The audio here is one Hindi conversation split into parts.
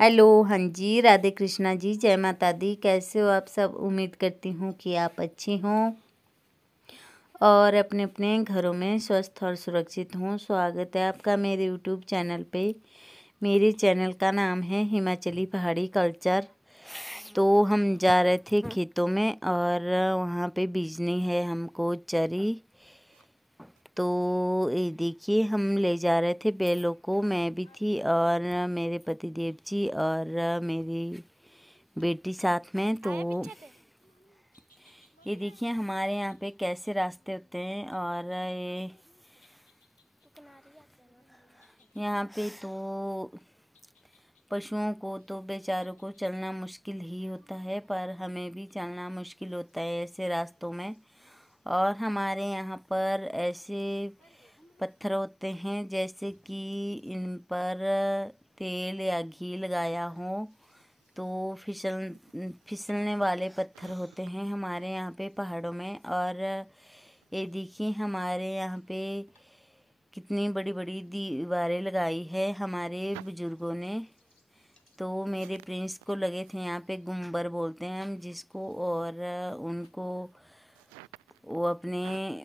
हेलो, हाँ जी, राधे कृष्णा जी, जय माता दी। कैसे हो आप सब? उम्मीद करती हूँ कि आप अच्छे हों और अपने अपने घरों में स्वस्थ और सुरक्षित हों। स्वागत है आपका मेरे यूट्यूब चैनल पे। मेरे चैनल का नाम है हिमाचली पहाड़ी कल्चर। तो हम जा रहे थे खेतों में और वहाँ पे बीजनी है हमको चरी। तो ये देखिए, हम ले जा रहे थे बैलों को, मैं भी थी और मेरे पति देव जी और मेरी बेटी साथ में। तो ये देखिए हमारे यहाँ पे कैसे रास्ते होते हैं। और ये यहाँ पे तो पशुओं को तो बेचारों को चलना मुश्किल ही होता है, पर हमें भी चलना मुश्किल होता है ऐसे रास्तों में। और हमारे यहाँ पर ऐसे पत्थर होते हैं जैसे कि इन पर तेल या घी लगाया हो, तो फिसलने वाले पत्थर होते हैं हमारे यहाँ पे पहाड़ों में। और ये देखिए हमारे यहाँ पे कितनी बड़ी बड़ी दीवारें लगाई है हमारे बुजुर्गों ने। तो मेरे प्रिंस को लगे थे यहाँ पे गुम्बर बोलते हैं हम जिसको, और उनको वो अपने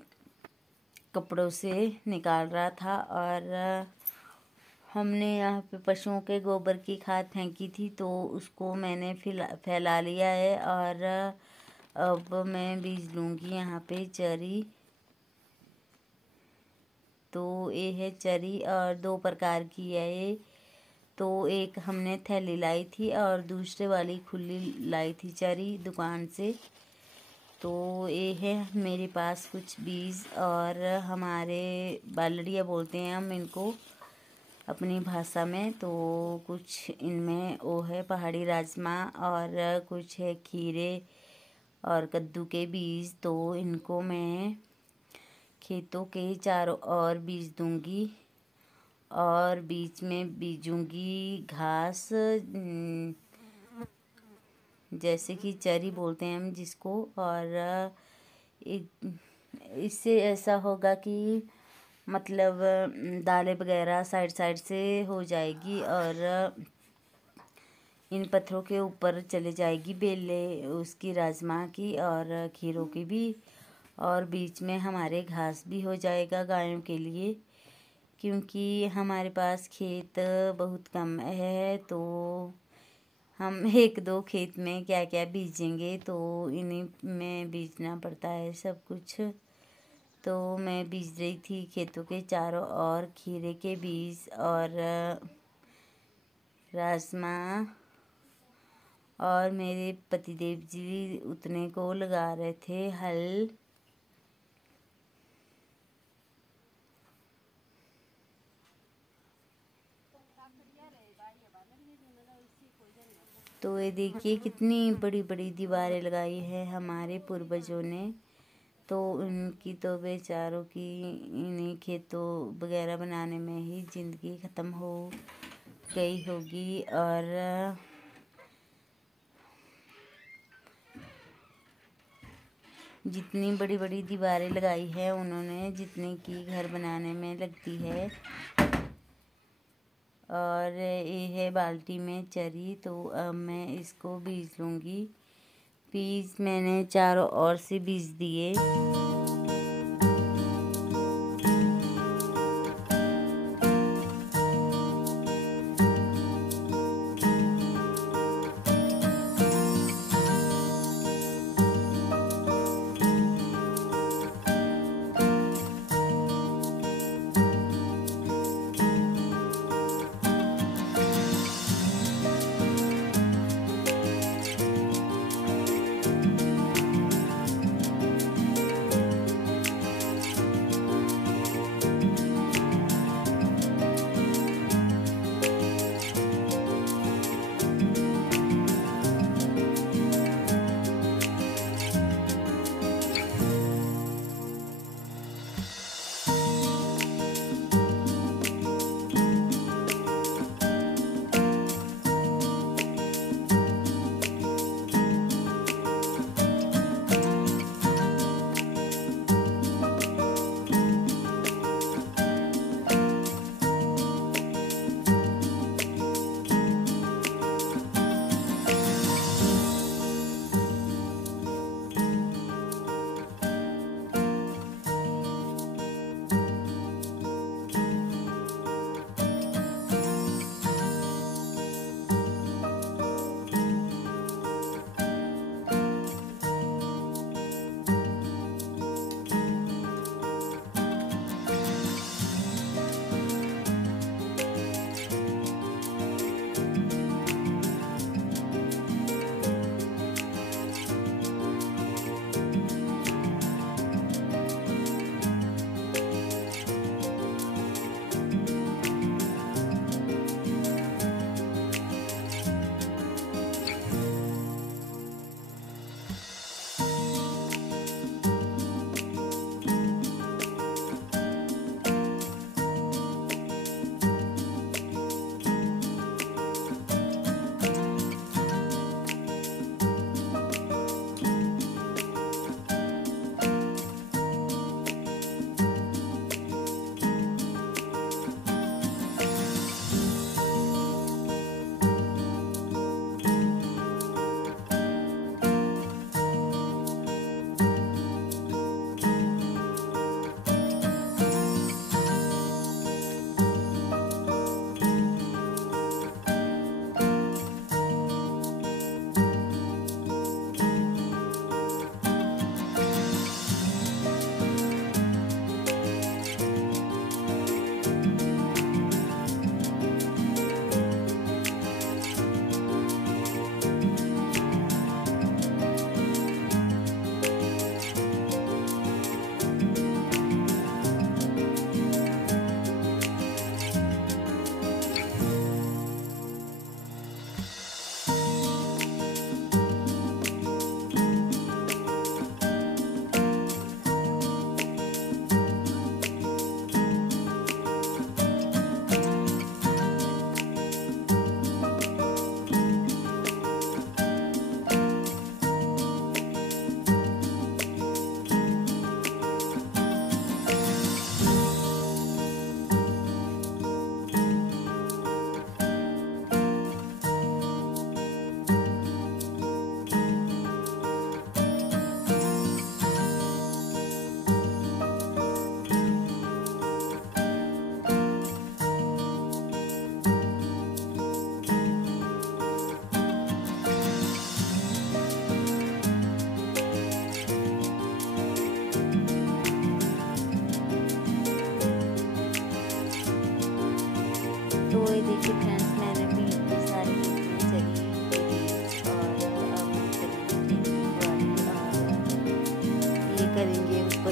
कपड़ों से निकाल रहा था। और हमने यहाँ पे पशुओं के गोबर की खाद फेंकी थी, तो उसको मैंने फैला लिया है। और अब मैं बीज लूँगी यहाँ पे चरी। तो ये है चरी और दो प्रकार की है ये। तो एक हमने थैली लाई थी और दूसरे वाली खुली लाई थी चरी दुकान से। तो ये है मेरे पास कुछ बीज, और हमारे बालड़िया बोलते हैं हम इनको अपनी भाषा में। तो कुछ इनमें वो है पहाड़ी राजमा और कुछ है खीरे और कद्दू के बीज। तो इनको मैं खेतों के चारों ओर बीज दूंगी और बीच में बीजूंगी घास, जैसे कि चरी बोलते हैं हम जिसको। और इससे ऐसा होगा कि मतलब दालें वगैरह साइड साइड से हो जाएगी और इन पत्थरों के ऊपर चले जाएगी बेले उसकी राजमा की और खीरों की भी। और बीच में हमारे घास भी हो जाएगा गायों के लिए, क्योंकि हमारे पास खेत बहुत कम है। तो हम एक दो खेत में क्या क्या बीजेंगे, तो इन्हीं में बीजना पड़ता है सब कुछ। तो मैं बीज रही थी खेतों के चारों ओर खीरे के बीज और राजमा। और मेरे पतिदेव जी उतने को लगा रहे थे हल। तो ये देखिए कितनी बड़ी बड़ी दीवारें लगाई है हमारे पूर्वजों ने। तो उनकी तो बेचारों की इन्हीं खेतों वगैरह बनाने में ही ज़िंदगी ख़त्म हो गई होगी। और जितनी बड़ी बड़ी दीवारें लगाई है उन्होंने, जितनी की घर बनाने में लगती है। और ये है बाल्टी में चरी। तो अब मैं इसको बीज लूँगी। बीज मैंने चारों ओर से बीज दिए।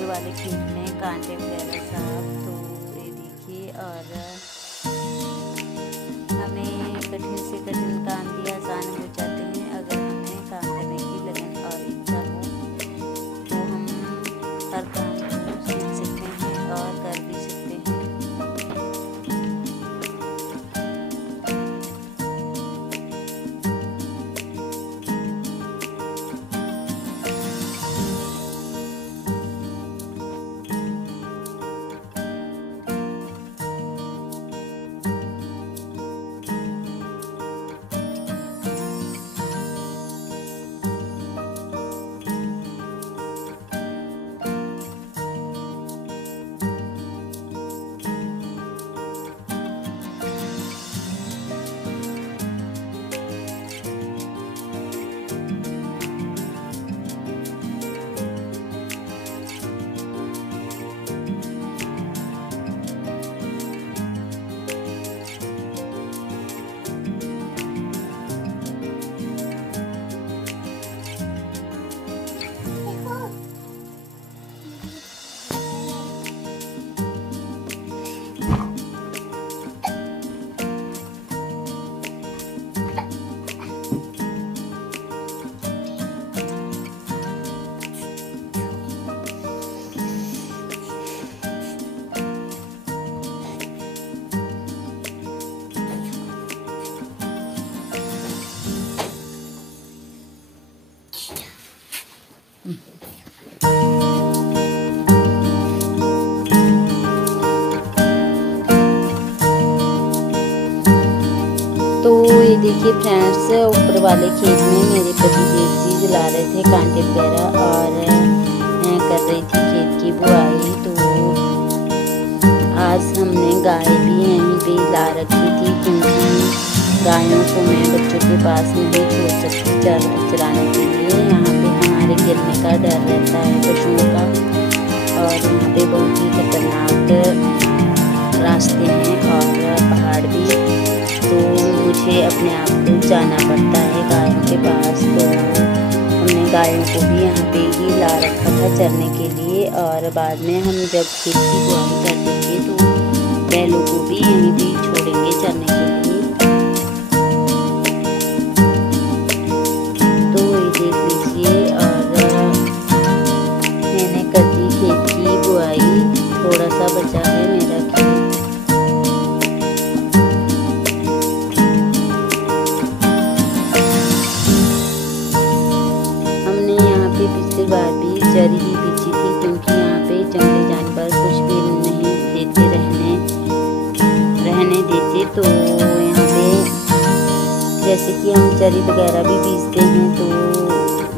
वाले खेत में कांटे वगैरह साफ। तो ये देखिए, और हमें कठिन से कठिन काम भी आसान हो जाते हैं अगर हमें काम करने की लगन और इच्छा हो, तो हम हर काम को सीख सकते हैं और कर भी सकते हैं। तो ये देखिए फ्रेंड्स, ऊपर वाले खेत में मेरे पति देव जी जला रहे थे कांटे वगैरह और मैं कर रही थी खेत की बुआई। तो आज हमने गाय भी यहीं पे ला रखी थी, क्योंकि गायों को मैं बच्चों के पास नहीं छोड़ सकती चराने के लिए। यहाँ पे हमारे गिरने का डर रहता है पशुओं का, और यहाँ पे बहुत ही खतरनाक रास्ते हैं और पहाड़ भी, तो मुझे अपने आप को जाना पड़ता है गायों के पास। तो हमने गायों को भी यहाँ पे ही ला रखा था चरने के लिए, और बाद में हम जब खेत की बुआई कर देंगे तो बैलों को भी यहीं भी छोड़ेंगे चरने के लिए। तो ये देख लीजिए, और मैंने कर दी खेत की बुआई, थोड़ा सा बचा है मेरा खेत। पिछली बार भी चरी ही बिछी थी, क्योंकि यहाँ पे जंगली जानवर कुछ भी नहीं देते रहने देते। तो यहाँ पे जैसे कि हम चरी वगैरह भी बीजते हैं, तो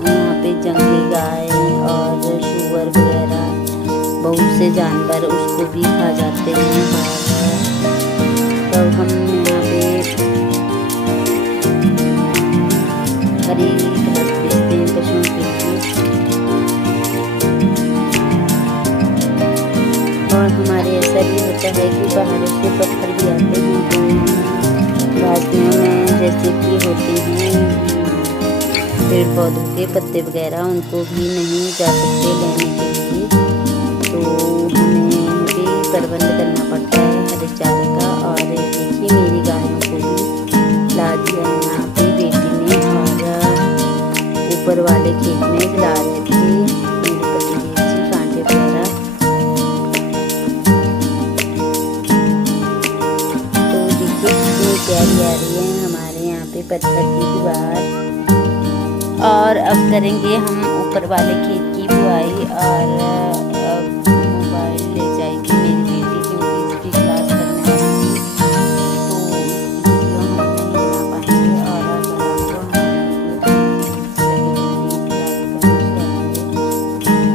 यहाँ पे जंगली गाय और सुअर वगैरह बहुत से जानवर उसको भी खा जाते हैं। तब हम यहाँ पे हरी घास बेचते हैं पशुओं के लिए। और हमारे ऐसा भी होता है कि पहाड़ों से पत्थर भी आते हैं, तो घाटियों में जैसे कि होते हैं पेड़ पौधों के पत्ते वगैरह, उनको भी नहीं जा सकते लेने के लिए। तो हमें भी प्रबंध करना पड़ता है हरे चारे का। और देखिए मेरी गायों को भी ला दिया यहाँ पे बेटी ने, और ऊपर वाले खेत में जला रहे थे मेरे पति देव जी कांटे वगैरह। प्यारी आ रही है हमारे यहाँ पे पत्थर की दीवार। और अब करेंगे हम ऊपर वाले खेत की बुआई, और मोबाइल ले जाएगी मेरी बेटी, क्योंकि इसकी क्लास करने वाली थी, तो वीडियो हम नहीं बना पाएंगे। और अगर आपको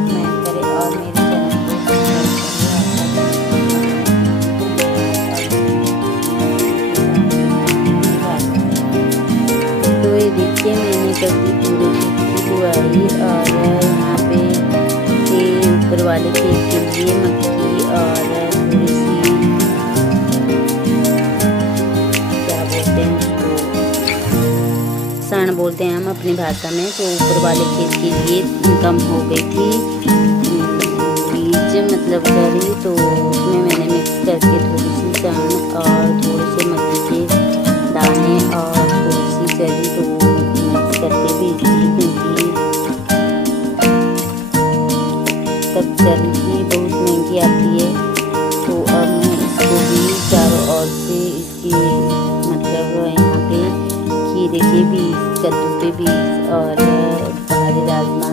कमेंट करें और मेरे चैनल को सब्सक्राइब करें। तो ये देखिए मैंने कर दी पूरे खेत की बुआई, और यहाँ पे ऊपर वाले खेत के लिए मक्की और थोड़ी सी क्या बोलते हैं उसको, सान बोलते हैं हम अपनी भाषा में। तो ऊपर वाले खेत के लिए कम हो गई थी बीज मतलब चरी, तो उसमें मैंने मिक्स करके थोड़ी सी चना और थोड़े से मक्की के दाने और थोड़ी सी चरी तो मिक्स करके बीज दी, क्योंकि तब चरी भी बहुत महंगी आती है। तो अब मैं इसको भी चारों ओर से इसकी मतलब यहाँ पे खीरे के बीज, कद्दू के बीज और पहाड़ी राजमा